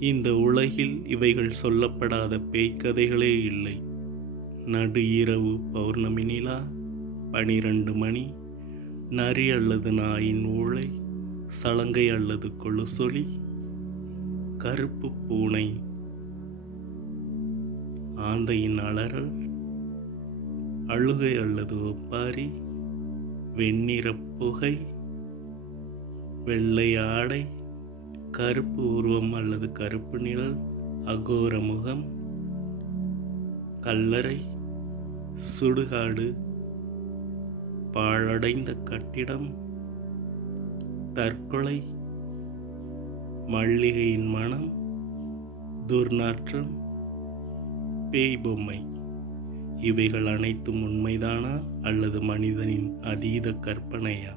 இந்த உலகில் இவைகள் சொல்லப்படாத பேய்க்கதைகளே இல்லை. நடு இரவு பௌர்ணமி நிலா பனிரெண்டு மணி நரி அல்லது நாயின் ஊழை சலங்கை அல்லது கொலுசொலி கருப்பு பூனை ஆந்தையின் அலறல் அழுகை அல்லது ஒப்பாரி வெண்ணிறப் புகை வெள்ளை ஆடை கருப்பு உருவம் அல்லது கருப்பு நிழல் அகோர முகம் கல்லறை சுடுகாடு பாழடைந்த கட்டிடம் தற்கொலை மல்லிகையின் மனம் துர்நாற்றம் பேய் பொம்மை. இவைகள் அனைத்தும் உண்மைதானா அல்லது மனிதனின் அதீத கற்பனையா?